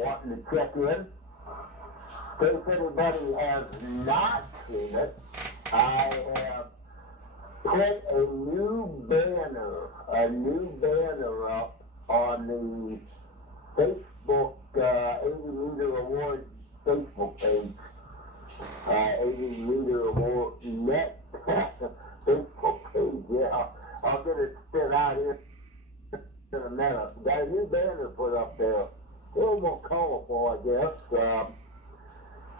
wanting to check in. If anybody has not seen it, I have put a new banner up on the Facebook 80-meter award Facebook page. 80-meter award net Facebook page. Yeah, I'll get it spit out here in a minute. Got a new banner put up there. A little more colorful, I guess.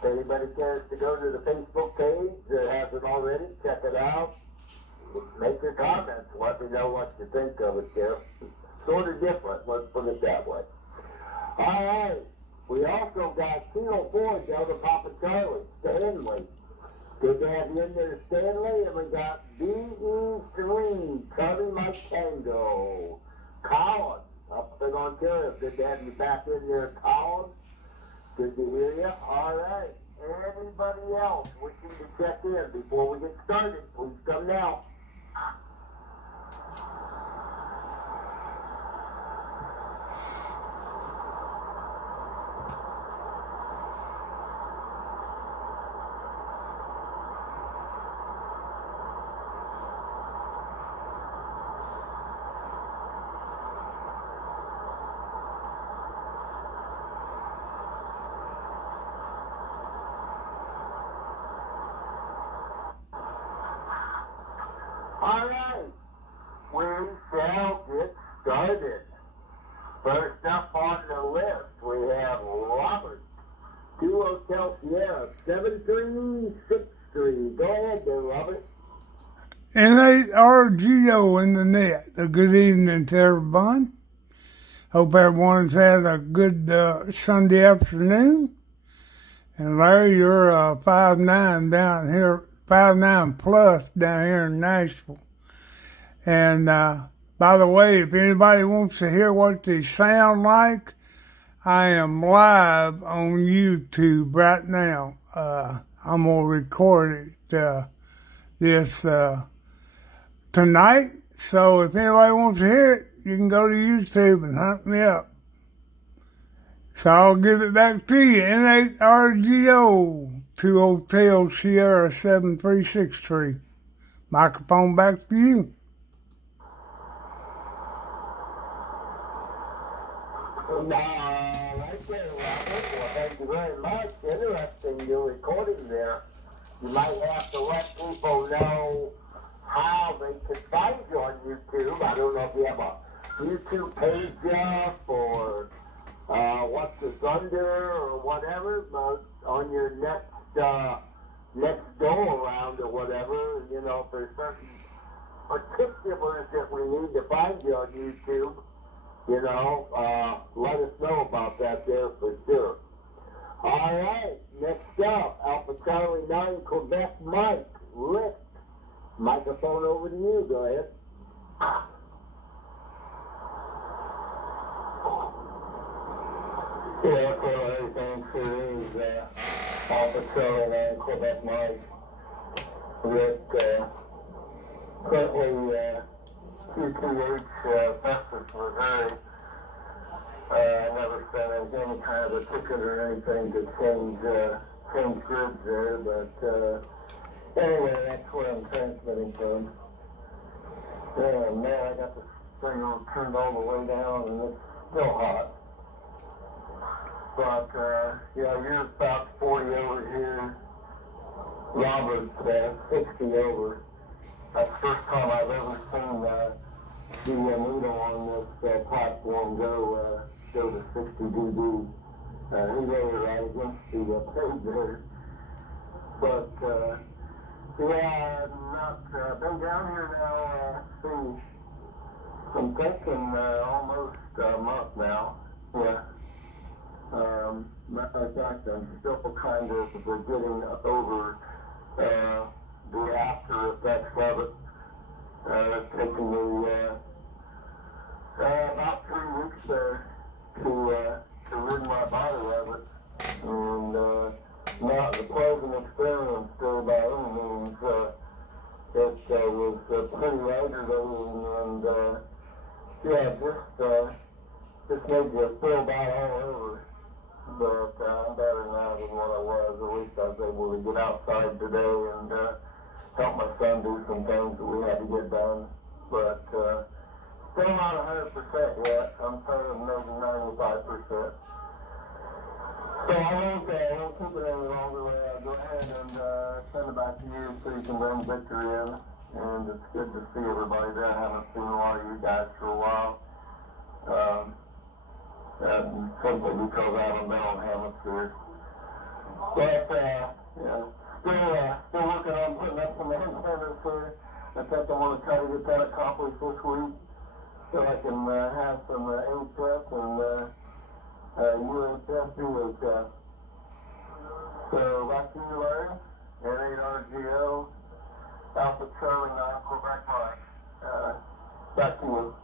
If anybody cares to go to the Facebook page that hasn't already, check it out. Make your comments. Let me know what you think of it there. Sort of different, let's put it that way. All right. We also got Kilo 4 down to Papa Charlie, Stanley. Good to have you in there, Stanley. And we got BE3, Charlie Mike Tango. Colin, up in Ontario. Good to have you back in there, Colin. Good to hear you. All right. Anybody else wishing to check in before we get started, please come now. All right, we shall get started. First up on the list, we have Robert, 2 Hotel Sierra, 7363. Go ahead there, Robert. NARGO in the net. A good evening to everyone. Hope everyone's had a good Sunday afternoon. And Larry, you're 5'9" down here. 5'9" plus down here in Nashville. And by the way, if anybody wants to hear what they sound like, I am live on YouTube right now. I'm gonna record it this tonight. So if anybody wants to hear it, you can go to YouTube and hunt me up. So I'll give it back to you. NARGO. 2 Hotel Sierra 7363. Microphone back to you. Right there, Robert. Well, thank you very much. Interesting, your recording there. You might have to let people know how they can find you on YouTube. I don't know if you have a YouTube page up or what's this under or whatever, but on your next go around or whatever, you know, if there's certain particulars that we need to find you on YouTube, you know, let us know about that there for sure. All right, next up, Alpha Charlie 9 Quebec Mike, Rick. Microphone over to you, go ahead. Yeah, for everything too is Alpha Charlie 9 Quebec Mike, Rick, currently QTH Festus, Missouri. I never sent any kind of a ticket or anything to change grids there, but anyway, that's where I'm transmitting from. Yeah, man, I got the thing all turned all the way down and it's still hot. But, yeah, you're about 40 over here. Robert's 60 over. That's the first time I've ever seen the needle on this platform go to 60 dB. He laid it right against the page there. But, yeah, I've been down here now, I'm thinking almost a month now. Yeah. Matter of fact, I'm still kind of getting over the after effects of it. It's taken me about 3 weeks to rid my body of it. And not the pleasant experience still by any means. It was pretty aggravating and yeah, just made you feel bad all over. was able to get outside today and help my son do some things that we had to get done. But still not 100% yet. I'm trying to maybe 95%. So I won't keep it any longer. Go ahead and send it back to you so you can bring Victor in. And it's good to see everybody there. I haven't seen a lot of you guys for a while. And simply because I haven't been on Hamsphere. But, still working on putting up some antennas here. I think I want to try to get that accomplished this week so I can have some HF and UHF, VHF. So back to you, Larry. N8RGO, Alpha Charlie 9, Quebec Mike. Back to you.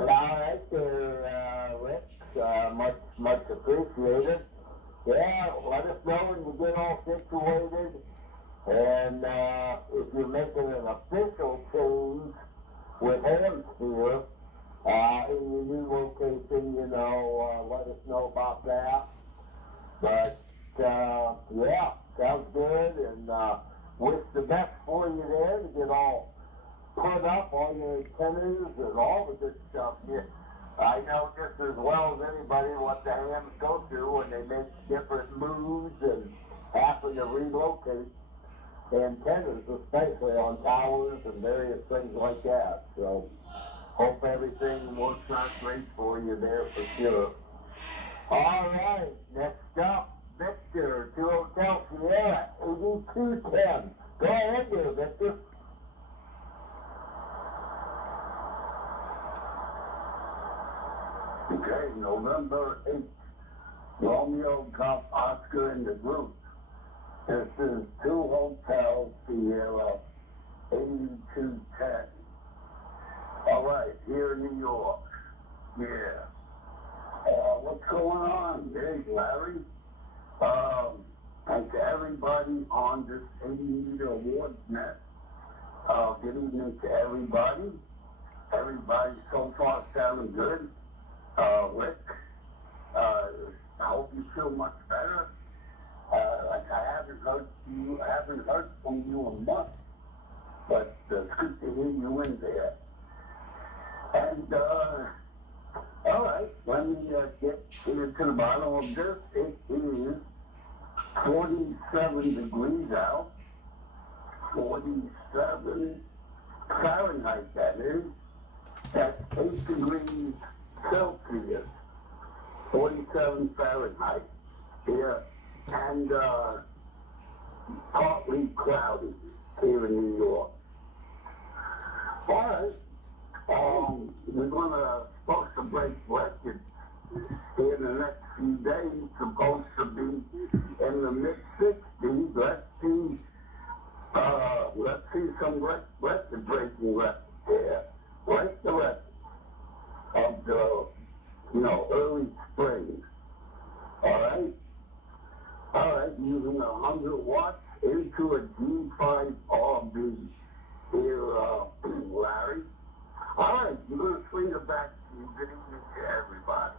All right, Rick. Much appreciated. Yeah, let us know when you get all situated. And if you're making an official change with Hamsphere in your new location, let us know about that. But, yeah, sounds good. And wish the best for you there to get all put up, all your antennas and all the good stuff. Yeah, I know just as well as anybody what the hams go through when they make different moves and happen to relocate antennas, especially on towers and various things like that. So, hope everything works out great for you there for sure. All right, next up, Victor, 2 Hotel Sierra, 8210. Go ahead there, Victor. Okay, November 8th, Romeo Golf Oscar in the group. This is 2 Hotel Sierra, 8210. All right, here in New York. Yeah. What's going on? There's Larry. And to everybody on this 80-meter awards net, good evening to everybody. Everybody so far sounding good. Rick, I hope you feel much better. Like I haven't heard from you in months, but it's good to hear you in there. And, all right, let me get here to the bottom of this. It is 47 degrees out, 47 Fahrenheit, that is. That's 8 degrees Celsius, 47 Fahrenheit here, and partly cloudy here in New York. All right, we're supposed to break records here in the next few days, supposed to be in the mid-60s. Let's see some record-breaking records here. Break the record of the, early spring. All right, using 100 watts into a G5 RB here, Larry. All right, you're going to swing it back to you. Good evening to everybody.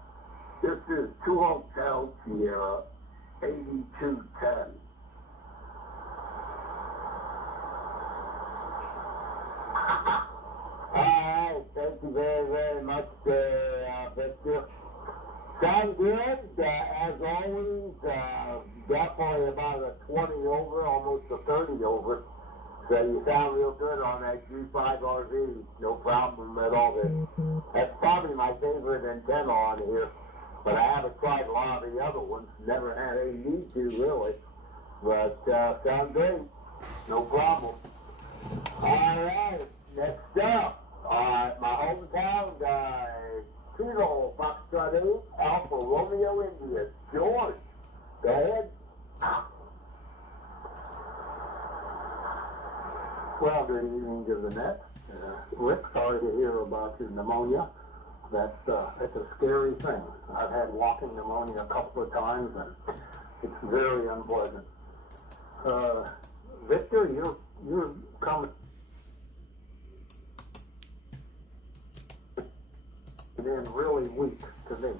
This is 2 Hotel Sierra, 8210. All right, thank you very, very much, Victor. Sounds good. As always, definitely about a 20 over, almost a 30 over. So you sound real good on that G5 RV. No problem at all. That's probably my favorite antenna on here. But I haven't tried a lot of the other ones. Never had any need to, really. But sounds great. No problem. All right, next up. My hometown guy, Kilo Foxtrot 8, Alpha Romeo India, George. Go ahead. Well, good evening to the net. Rick, sorry to hear about your pneumonia. That's a scary thing. I've had walking pneumonia a couple of times, and it's very unpleasant. Victor, you're coming in really weak to me.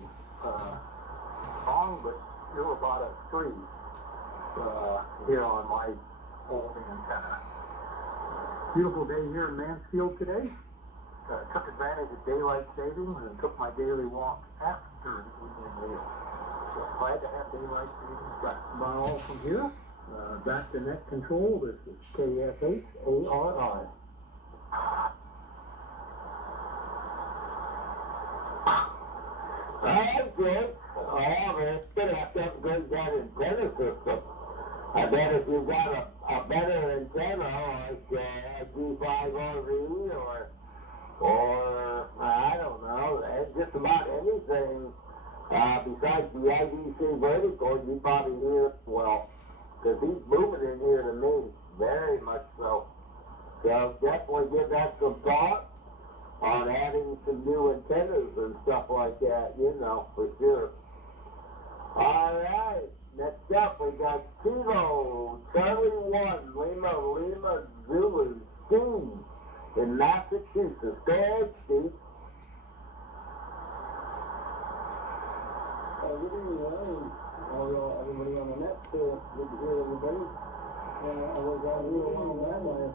long, but still about a 3 here on my old antenna. Beautiful day here in Mansfield today. Took advantage of daylight savings and took my daily walk after the evening meal. So glad to have daylight savings back. Now from here, back to net control. This is KSHARI. That's good. Oh, man, it's going to have to upgrade that antenna system. I bet if you got a better antenna, like a G5RV or I don't know, just about anything besides the IDC vertical, you probably hear, well, because he's moving in here to me, very much so. So definitely give that some thought on adding some new antennas and stuff like that, you know, for sure. All right, next up we got Kilo Charlie 1 Lima Zulu Steve in Massachusetts. Go ahead, Steve. Good evening, everybody on the net. Good to hear everybody. I was out here along that way. I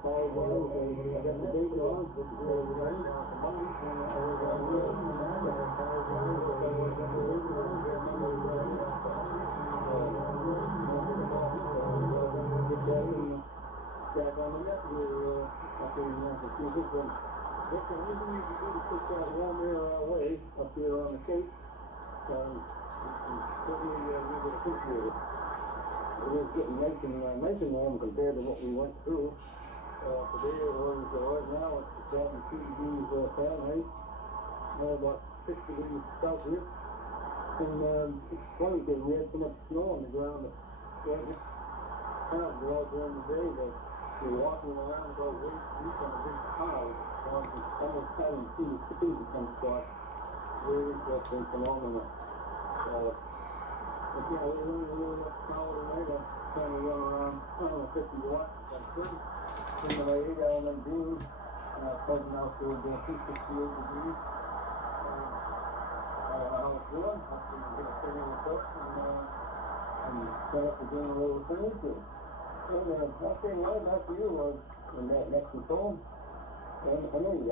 got the date on. Good to hear everybody. I was out here along that way. Back on the net here up here in Massachusetts. And what's the reason you can do to push that warm air our way up here on the Cape? Certainly we would appreciate it. It is getting nice and warm compared to what we went through. Today it was, right now it's 7 degrees Fahrenheit, about 6 degrees Celsius. And it's funny because we had so much snow on the ground that we're out during the day, but we're walking around about waist deep on a big cloud. Almost having see in some spots. Very interesting phenomenon. But yeah, we're running a little power tonight. I'm trying to run around, I don't know, 50 watts. I'm pretty. In my 8-element beam, plugging out to 268 degrees. I don't know how it's doing. I'm going to get a thing in the book and set up the generator furniture. And I'll say right back to you in that next control. And I know you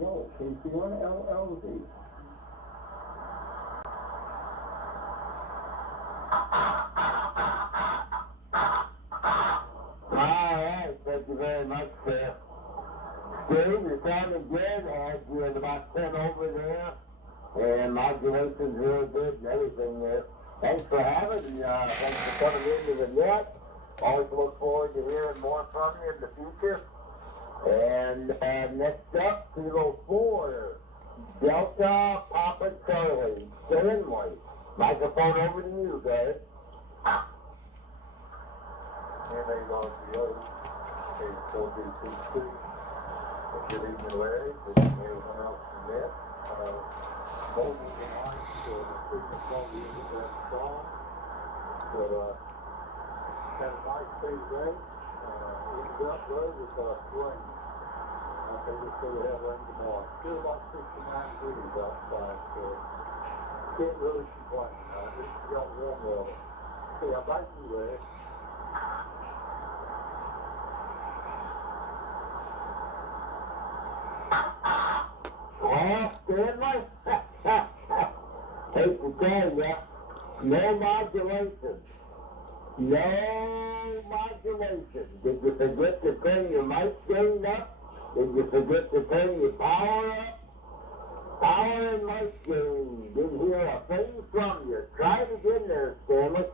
know it. KC1 LLC. Alright, thank you very much, sir. Steve, you're sounding good. I had you at about 10 over there. And modulation's really good and everything there. Thanks for having me. Thanks for coming into the net. Always look forward to hearing more from you in the future. And next up, Kilo 4, Delta Papa Charlie, Stanley. Microphone over to you, guys. Anything on the other? H4B22. Good evening, Larry. Good evening, everyone else in net. Mobile tonight, so the signal quality isn't that strong. But had a nice day today. Ended up though with rain. I think we'll still have rain tomorrow. Still about 69 degrees outside, so can't really complain. At least we got warm weather. Okay, I'm back to you, Larry. Well, Stanley, hate to tell you, no modulation. No modulation. Did you forget to turn your mic gain up? Did you forget to turn your power up? Power and mic gain. Didn't hear a thing from you. Try it again there, Stanley.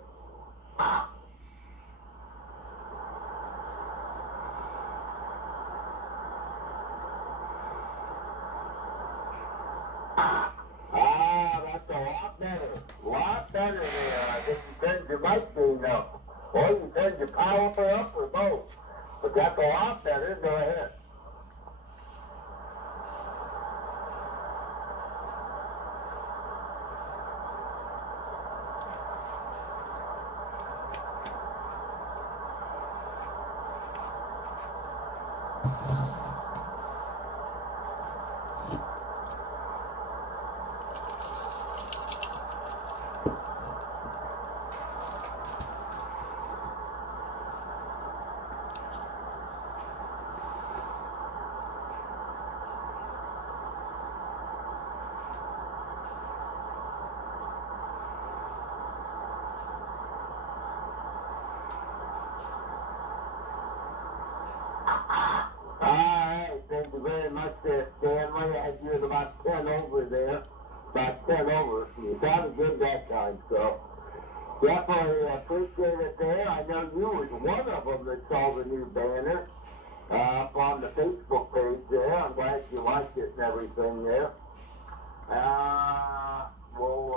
That's a lot better. A lot better there. I think you turned your mic gain up. Or you turned your power up or both. But that's a lot better. Go ahead. over there, about 10 over. You sounded good that time, so definitely appreciate it there. I know you was one of them that saw the new banner up on the Facebook page there. I'm glad you liked it and everything there. We'll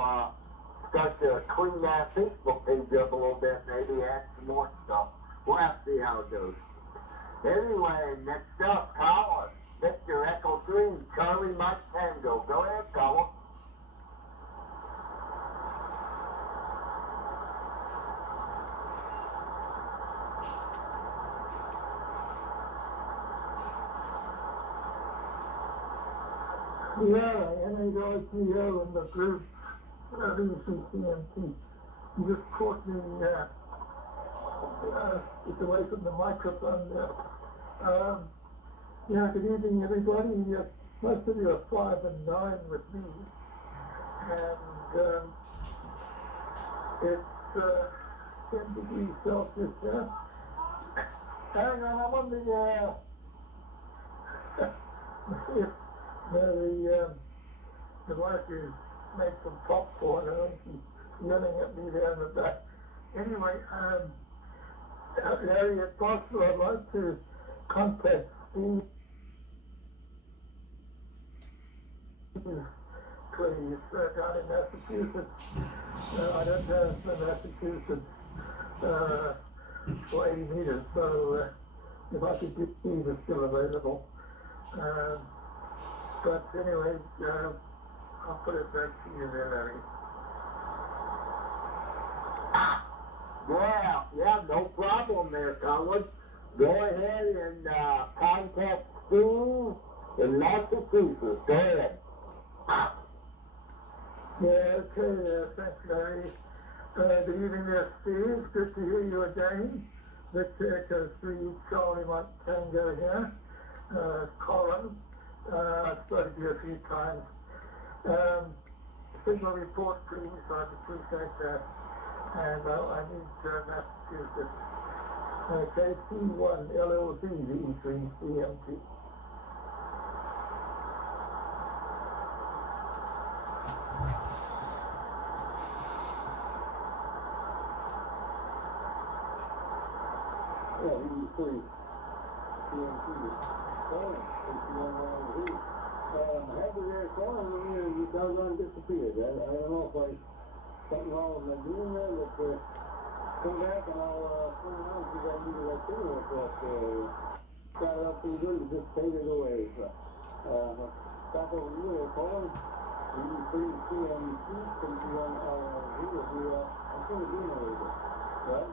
start to clean that Facebook page up a little bit, maybe add some more stuff. We'll have to see how it goes. Anyway, next up, Colin, Victor Echo 3, Charlie Mike Tango. Go ahead, Colin. Yeah, NARCO and the group WCCMT. You just caught me it's away from the microphone there. Yeah, good evening, everybody. Most of you are 5 and 9 with me. And it's 10 degrees Celsius there. Hang on, I'm on the the wife is made some popcorn and she's yelling at me there in the back. Anyway, Larry, if possible, I'd like to contact Steve, please, down in Massachusetts. I don't have the Massachusetts for 80 meters, so if I could get Steve is still available. But anyway, I'll put it back to you there, Larry. Yeah, no problem there, Colin. Go ahead and contact Steve in Massachusetts. Go ahead. Yeah, okay, thanks, Larry. Good evening there, Steve. Good to hear you again. Victor Echo 3, Charlie Mike Tango here. Colin. I've spoken to you a few times. Signal report, please. I'd appreciate that. And I need Massachusetts. KC1 LLC, V3 CMT. Yeah, V3 CMT. Happy there, Colin, you doggone disappeared. I don't know if something wrong with my doing there, but come back and I'll turn around and see if I can do that thing with that. Started out pretty good and just faded away. Back over to you there, Colin. You can see on the street, can be on video. I'm sure we're doing a little bit, right?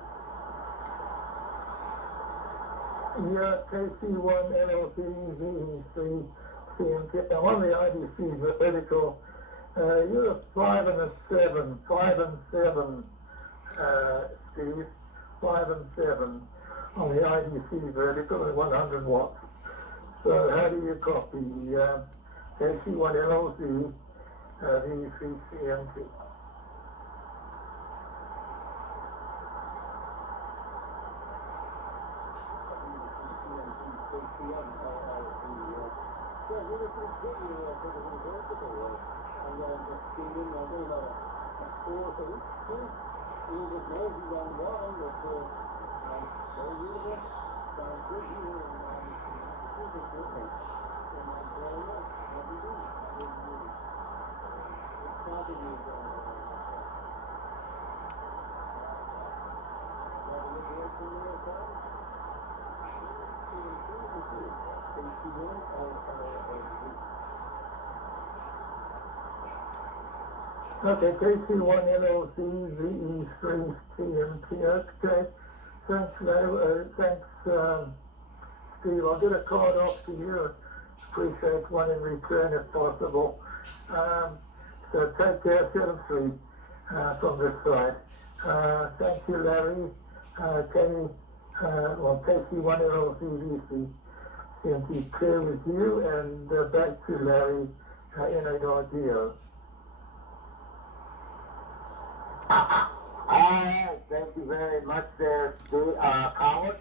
Yeah, KC1 LLC V3 CMT. Now on the IDC vertical, you're 5 and 7, Steve, 5 and 7 on the IDC vertical at 100 watts. So how do you copy KC1 LLC V3 CMT? Okay, KC1 LLC VE3 CMT. Okay, thanks, thanks, Steve. I'll get a card off to you. Appreciate one in return if possible. So take care, 7-3 from this side. Thank you, Larry. KC1 LLC VE3 CMT. Clear with you, and back to Larry, NARCO. Alright, thank you very much there, Colin,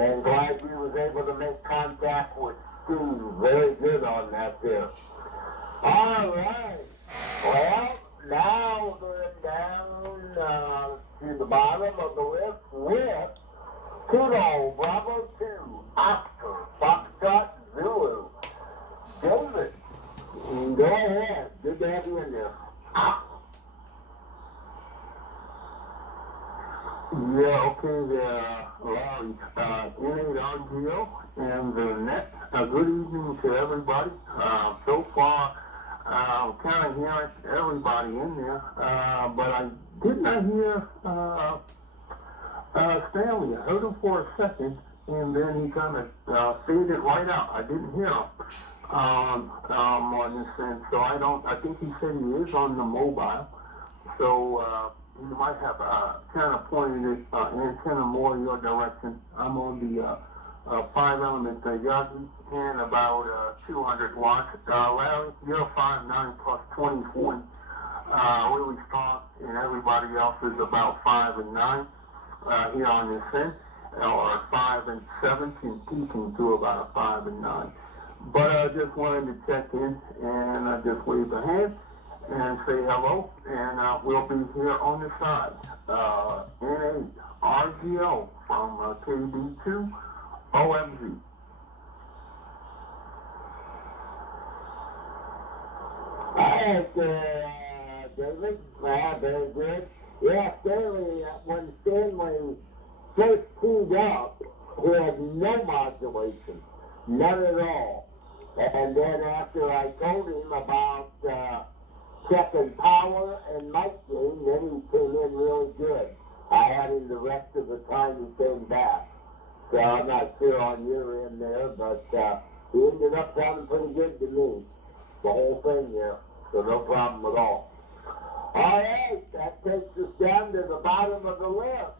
and glad you was able to make contact with Steve. Very good on that there. All right. Well, now we're going down to the bottom of the list with Kilo Bravo 2, Oscar, Foxtrot, Zulu. David, go ahead. Good to have you in there. Yeah, okay there, Larry. N8RGO and the net. Good evening to everybody. So far, kind of hearing everybody in there, but I did not hear Stanley. I heard him for a second, and then he kind of faded right out. I didn't hear him on this end, so I think he said he is on the mobile, so you might have kind of pointed it antenna more in your direction. I'm on the 5-element Yahoo and about 200 watts. Larry, you're 5'9" plus 2040. Really strong, and everybody else is about 5 and 9 here on this end, or 5 and 7, and peaking to about a 5 and 9. But I just wanted to check in, and I just wave a hand and say hello, and we'll be here on the side. N8RGO from KB2 OMG. All right, David. Very good. Yeah, Stanley, when Stanley first teed up, he had no modulation, none at all. And then after I told him about checking power and mic gain, then he came in really good. I had him the rest of the time he came back. So I'm not sure on your end there, but he ended up sounding pretty good to me, the whole thing there. So no problem at all. All right, that takes us down to the bottom of the list.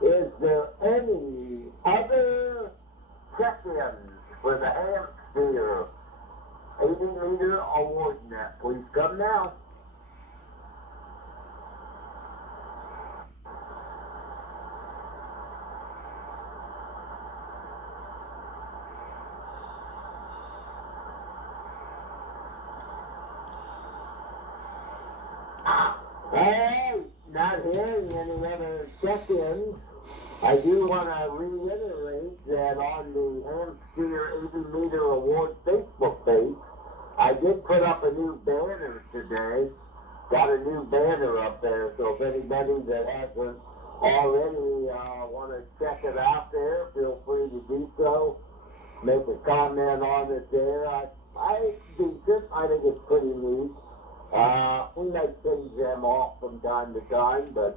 Is there any other check-ins for the Hamsphere 80-meter award net? Please come now. Hey, not hearing any other check-ins. I do want to reiterate that on the Hamsphere 80-meter award Facebook page, I did put up a new banner today. Got a new banner up there, so if anybody that hasn't already want to check it out there, feel free to do so. Make a comment on it there. It's decent. I think it's pretty neat. We may change them off from time to time, but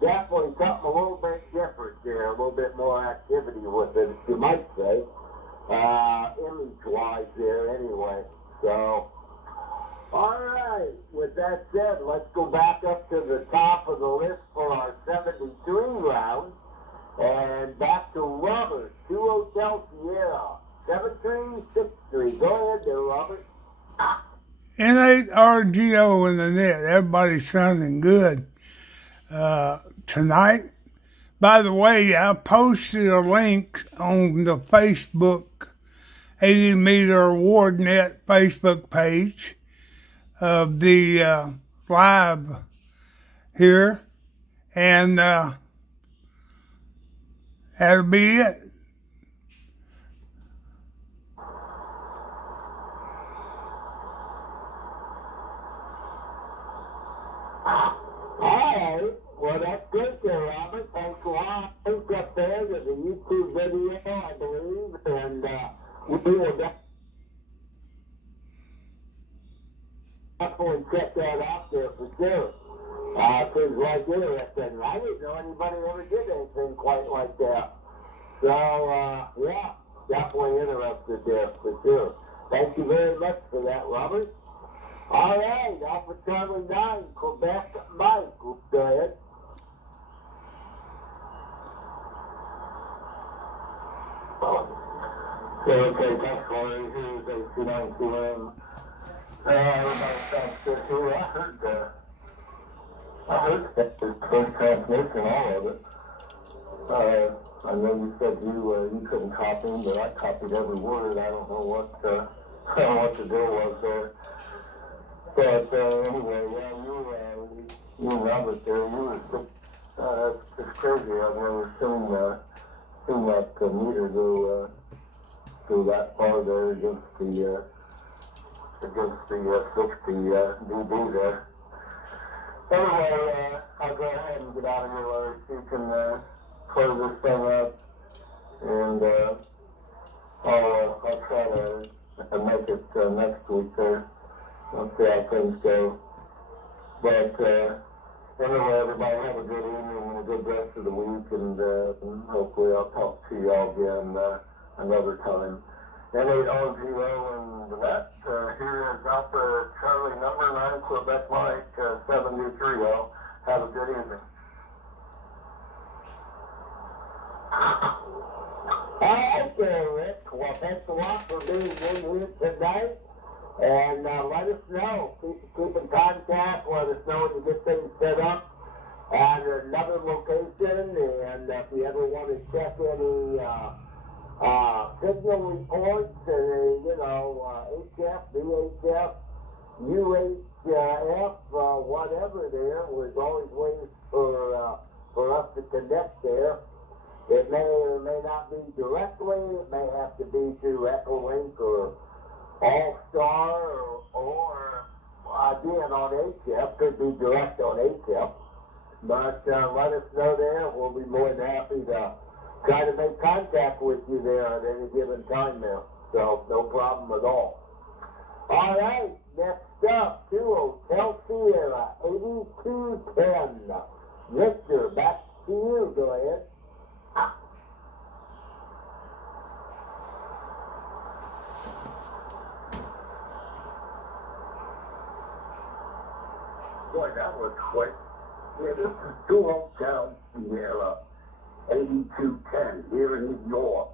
definitely something a little bit different there, a little bit more activity with it, you might say, image-wise there anyway. So, all right, with that said, let's go back up to the top of the list for our 73 round, and back to Robert, 2 Hotel Sierra, 7363. Go ahead there, Robert. N8RGO in the net. Everybody's sounding good tonight. By the way, I posted a link on the Facebook 80-meter award net Facebook page of the live here, and that'll be it. Well, that's good there, Robert. Thanks a lot. Link up there to the YouTube video, I believe, and we will definitely check that out there for sure. Seems right interesting. I didn't know anybody ever did anything quite like that. So, yeah, definitely interested there for sure. Thank you very much for that, Robert. All right, Alpha Charlie 9, Quebec, Mike. Go ahead. Okay, thanks, Corey. Here's A292M. Everybody sounds good here. I heard that first transmission, all of it. I know you said you couldn't copy them, but I copied every word. I don't know what what the deal was there. But anyway, yeah, you Robert there, you were it's crazy. I've never seen that meter go that far there against the 60 dB there. Anyway, I'll go ahead and get out of here, Larry, so you can close this thing up, and I'll try to make it next week there. I'll see how things go. But anyway, everybody have a good evening and a good rest of the week, and hopefully I'll talk to y'all again another time. N8RGO and that here is Alpha Charlie number 9 Quebec Mike 723. Have a good evening. All right there, Rick. Well, thanks a lot for being in here tonight. And let us know. Keep in contact. Let us know when you get things set up at another location. And if you ever want to check any signal reports, HF, VHF, UHF, whatever there, there's always ways for us to connect there. It may or may not be directly. It may have to be through Echolink or All-Star or again on HF. Could be direct on HF. But let us know there. We'll be more than happy to try to make contact with you there at any given time there. So no problem at all. All right, next up, 2 Hotel Sierra 8210. Victor, back to you. Go ahead. Boy, that was quick. Yeah, this is 2 Hotel Sierra 8210 here in New York.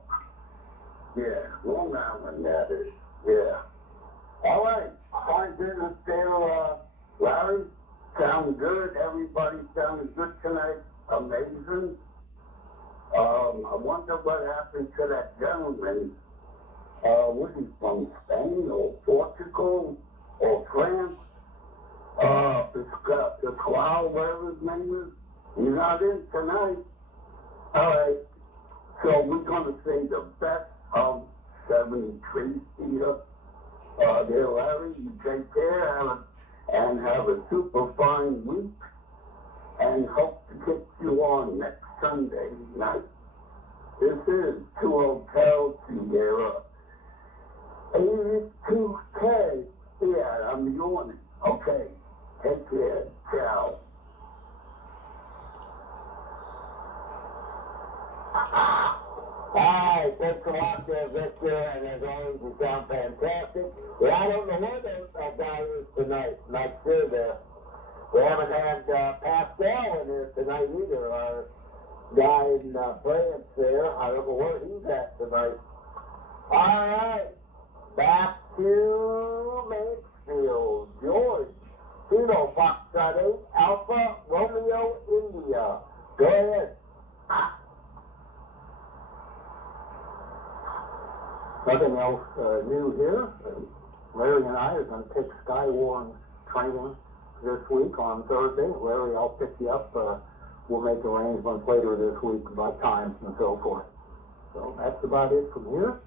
Yeah, Long Island, that is. Yeah. All right. Fine business there, Larry. Sounds good. Everybody sounded good tonight. Amazing. I wonder what happened to that gentleman. Was he from Spain or Portugal or France? Pasquale, whatever his name is. He's not in tonight. All right. So we're going to say the best of 73 here. There, Larry, you take care and have a super fine week. And hope to get you on next Sunday night. This is 2 Hotel Sierra 82K. Yeah, I'm yawning. Okay. Take care. Ciao. Alright, thanks a lot there, Victor, and as always, you sound fantastic. But I don't know where that guy is tonight. Not sure there. We haven't had Pascal in here tonight either. Our guy in France there. I don't know where he's at tonight. Alright, back to Mansfield. George, Kilo Foxtrot 8, Alpha Romeo India. Go ahead. Nothing else new here. Larry and I are going to take Skywarn training this week on Thursday. Larry, I'll pick you up. We'll make arrangements later this week about times and so forth. So that's about it from here.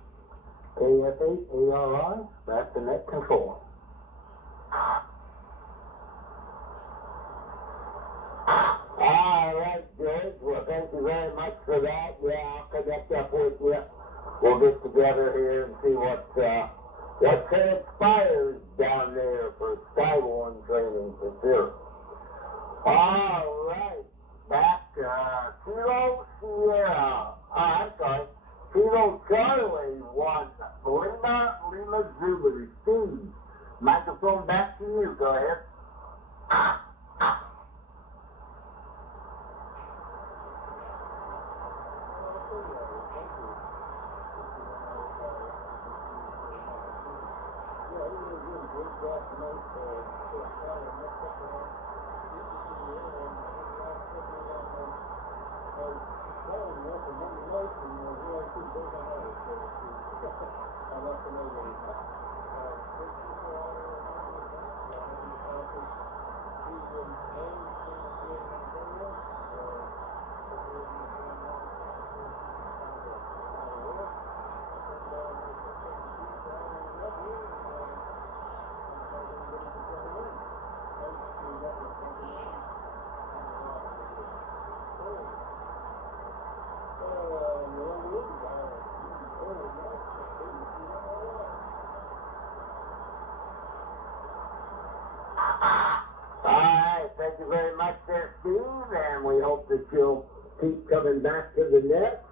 KF8ARI, back to net control. All right, George. Well, thank you very much for that. Yeah, I'll connect up with you. We'll get together here and see what transpires down there for Skywarn training for sure. All right, back Kilo Sierra. I'm sorry, Kilo Charlie 1 Lima Zulu. Steve, microphone back to you. Go ahead. Alright, thank you very much there, Steve, and we hope that you'll keep coming back to the net.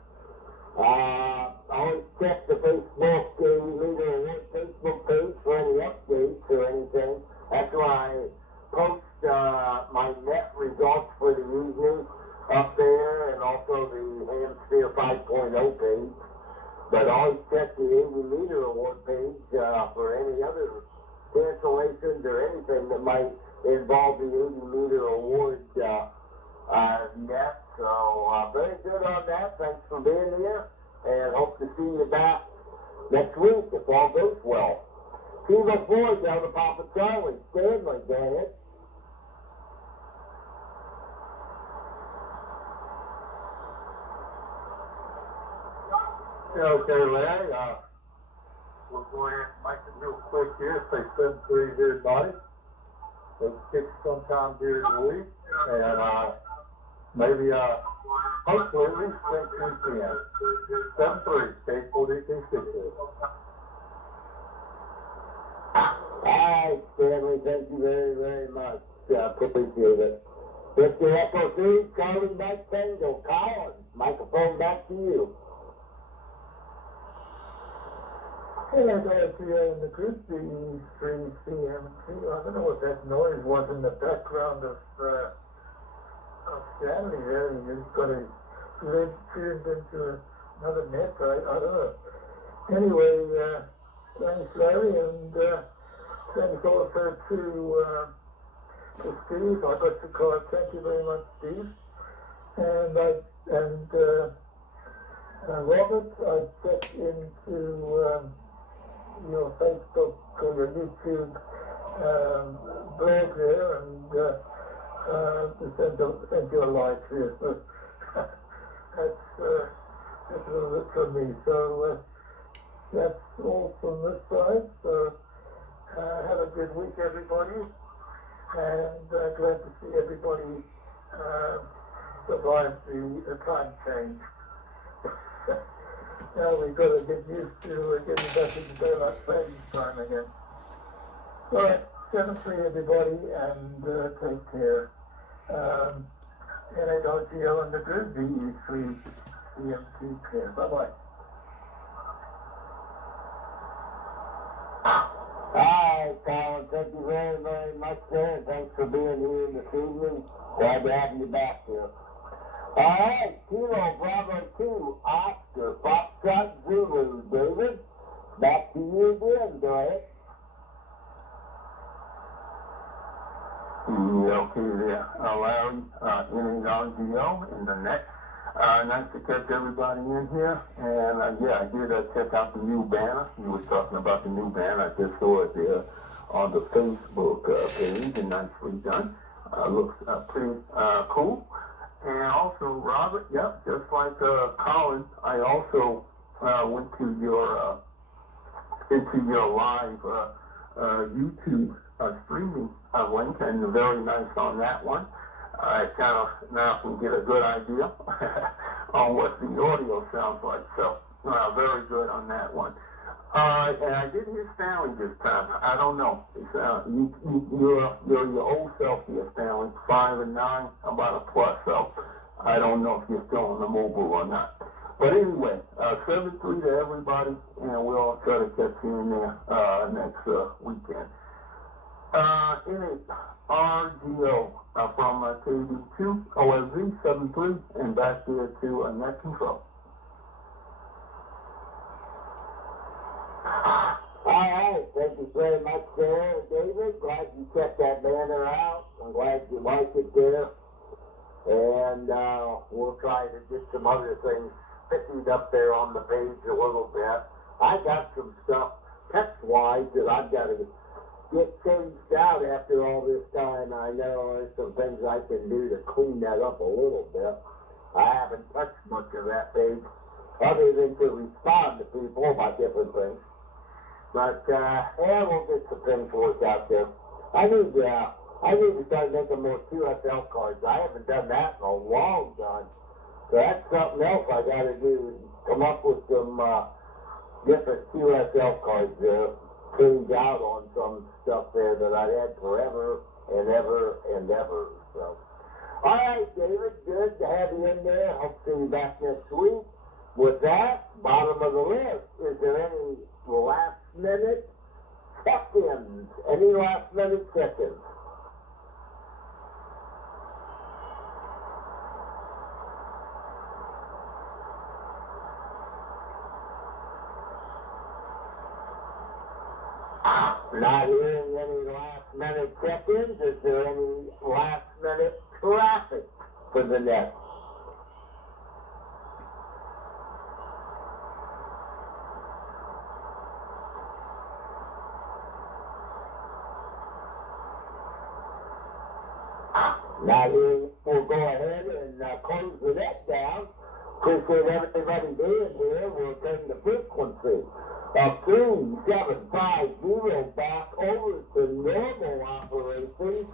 Always check the Facebook, either a Facebook page for any updates or anything. That's where I post my net results for the evening up there, and also the Hamsphere 5.0 page. But always check the 80-meter award page for any other cancellations or anything that might involve the 80-meter award net. So very good on that. Thanks for being here, and hope to see you back next week if all goes well. Kilo 4 down to Papa Charlie. Stanley, go ahead. Okay, Larry, we'll go ahead and make it real quick here. Say 7-3 here, everybody. Let's kick sometime during the week, and maybe, hopefully at least 10 p.m. 7-3, K4226. Alright, Stanley, thank you very, very much. Appreciate it. Mr. Echo 3, calling back Tango. Colin, microphone back to you. Hey, I got up here in the group, the 3 CMT. I don't know what that noise was in the background of Stanley there. He's got a lid tuned into another net. I don't know. Anyway, thanks, Larry, and thanks also to Steve. I got your card. Thank you very much, Steve. And Robert, I checked into your Facebook or your YouTube blog there, and send you a like here. So that's a little bit from me. So that's all from this side. So have a good week, everybody, and glad to see everybody survive the time change. Now we've got to get used to getting back into daylight savings time again. All right, 7-3 everybody, and take care. NARGL and the group, VE3 CMT care. Bye-bye. Alright, Colin, thank you very, very much, sir. Thanks for being here this evening. Glad to have you back here. Alright, Kilo Bravo 2, Oscar, Foxtrot, Zulu, David. Back to you again, go ahead. Okay there, Larry, NARGL in the net. Nice to catch everybody in here. And yeah, I did check out the new banner. You were talking about the new banner. I just saw it there on the Facebook page, and nicely done. Looks pretty cool. And also, Robert, yep, just like Colin, I also went to your into your live YouTube streaming link, and very nice on that one. I kind of now can get a good idea on what the audio sounds like. So very good on that one. And I didn't hear Stanley this time. I don't know. You're your old self here, Stanley. 5 and 9, about a plus. So I don't know if you're still on the mobile or not. But anyway, 7-3 to everybody, and we'll try to catch you in there next weekend. NARGL from KB2 OSV 7-3, and back there to net control. All right, thank you very much there, David. Glad you checked that banner out. I'm glad you like it there. And we'll try to get some other things fitted up there on the page a little bit. I got some stuff text-wise that I've got to get changed out after all this time. I know there's some things I can do to clean that up a little bit. I haven't touched much of that page other than to respond to people about different things. But, yeah, we'll get some things worked out there. I need to start making more QSL cards. I haven't done that in a long time. So that's something else I got to do, come up with some different QSL cards there, change out on some stuff there that I had forever and ever and ever. So, all right, David, good to have you in there. Hope to see you back next week. With that, bottom of the list, is there any last-minute check-ins? Any last-minute check-ins? Not hearing any last-minute check-ins. Is there any last-minute traffic for the net? Now we'll go ahead and close the net down. Appreciate everybody being here. We'll turn the frequency of 3750 back over to normal operations,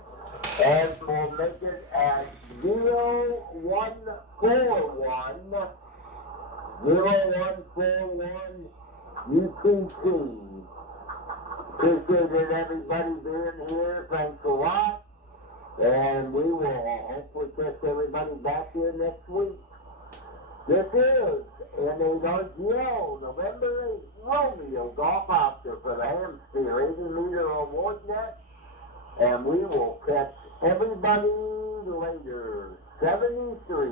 and we'll make it at 0141 UTC. Appreciate everybody being here. Thanks a lot. And we will hopefully catch everybody back here next week. This is N8RGO, November 8th, Romeo Golf Oscar for the Hamsphere 80-meter award net. And we will catch everybody later. 73